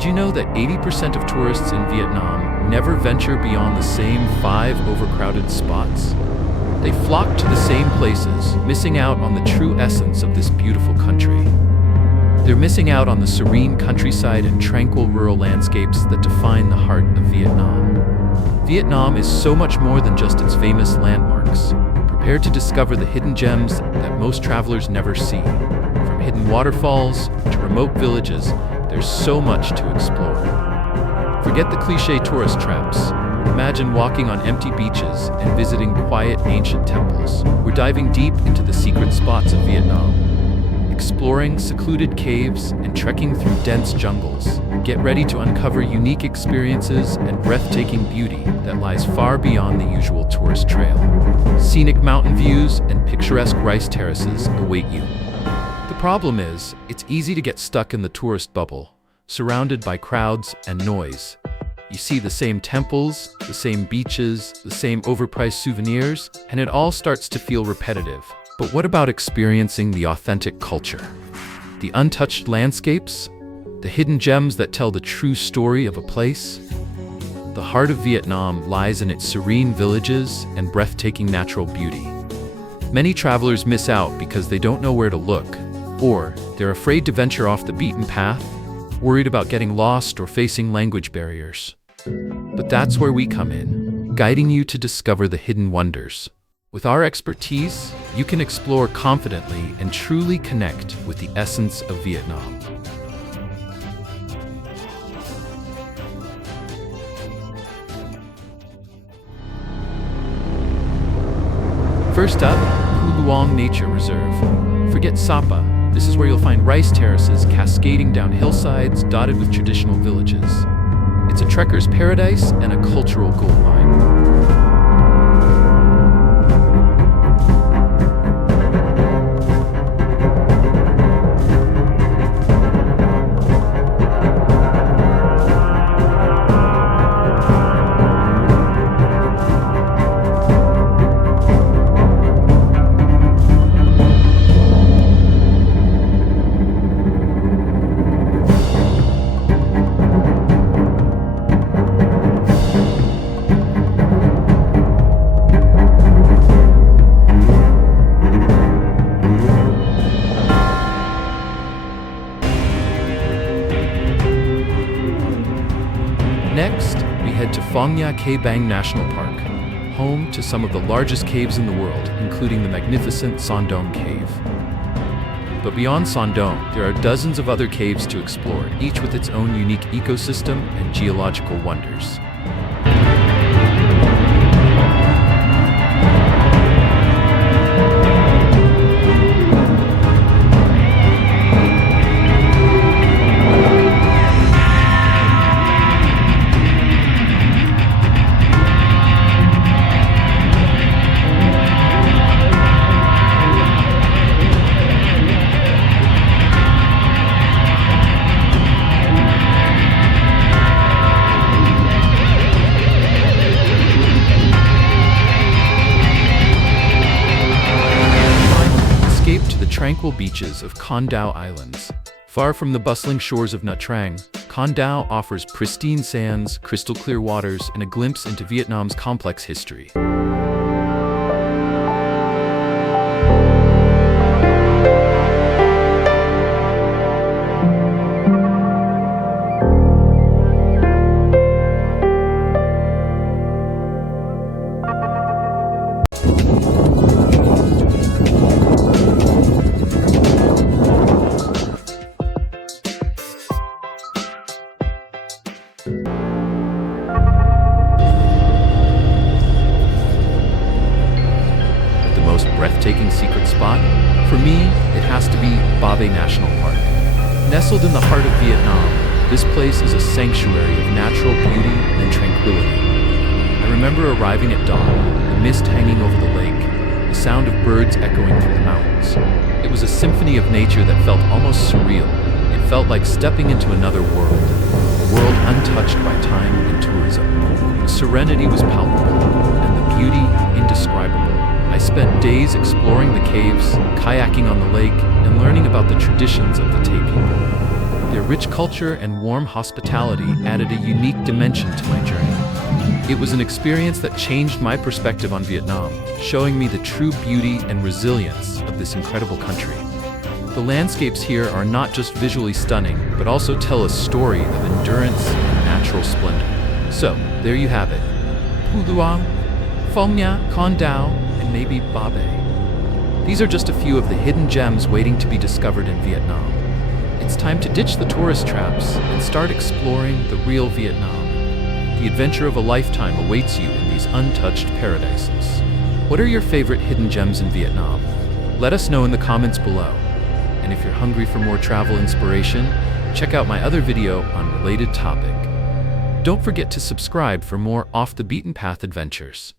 Did you know that 80% of tourists in Vietnam never venture beyond the same 5 overcrowded spots? They flock to the same places, missing out on the true essence of this beautiful country. They're missing out on the serene countryside and tranquil rural landscapes that define the heart of Vietnam. Vietnam is so much more than just its famous landmarks. Prepare to discover the hidden gems that most travelers never see. From hidden waterfalls to remote villages, there's so much to explore. Forget the cliché tourist traps. Imagine walking on empty beaches and visiting quiet ancient temples. We're diving deep into the secret spots of Vietnam, exploring secluded caves and trekking through dense jungles. Get ready to uncover unique experiences and breathtaking beauty that lies far beyond the usual tourist trail. Scenic mountain views and picturesque rice terraces await you. The problem is, it's easy to get stuck in the tourist bubble, surrounded by crowds and noise. You see the same temples, the same beaches, the same overpriced souvenirs, and it all starts to feel repetitive. But what about experiencing the authentic culture? The untouched landscapes? The hidden gems that tell the true story of a place? The heart of Vietnam lies in its serene villages and breathtaking natural beauty. Many travelers miss out because they don't know where to look, or they're afraid to venture off the beaten path, worried about getting lost or facing language barriers. But that's where we come in, guiding you to discover the hidden wonders. With our expertise, you can explore confidently and truly connect with the essence of Vietnam. First up, Pu Luong Nature Reserve. Forget Sapa. This is where you'll find rice terraces cascading down hillsides dotted with traditional villages. It's a trekker's paradise and a cultural goldmine. Next, we head to Phong Nha Ke Bang National Park, home to some of the largest caves in the world, including the magnificent Son Doong Cave. But beyond Son Doong, there are dozens of other caves to explore, each with its own unique ecosystem and geological wonders. Tranquil beaches of Con Dao Islands. Far from the bustling shores of Nha Trang, Con Dao offers pristine sands, crystal clear waters, and a glimpse into Vietnam's complex history. Breathtaking secret spot? For me, it has to be Ba Be National Park. Nestled in the heart of Vietnam, this place is a sanctuary of natural beauty and tranquility. I remember arriving at dawn, the mist hanging over the lake, the sound of birds echoing through the mountains. It was a symphony of nature that felt almost surreal. It felt like stepping into another world, a world untouched by time and tourism. The serenity was palpable, and the beauty indescribable. I spent days exploring the caves, kayaking on the lake, and learning about the traditions of the Tay people. Their rich culture and warm hospitality added a unique dimension to my journey. It was an experience that changed my perspective on Vietnam, showing me the true beauty and resilience of this incredible country. The landscapes here are not just visually stunning, but also tell a story of endurance and natural splendor. So, there you have it. Pu Luong, Phong Nha, Con Dao, and maybe Ba Be. These are just a few of the hidden gems waiting to be discovered in Vietnam. It's time to ditch the tourist traps and start exploring the real Vietnam. The adventure of a lifetime awaits you in these untouched paradises. What are your favorite hidden gems in Vietnam? Let us know in the comments below. And if you're hungry for more travel inspiration, check out my other video on related topic. Don't forget to subscribe for more off-the-beaten-path adventures.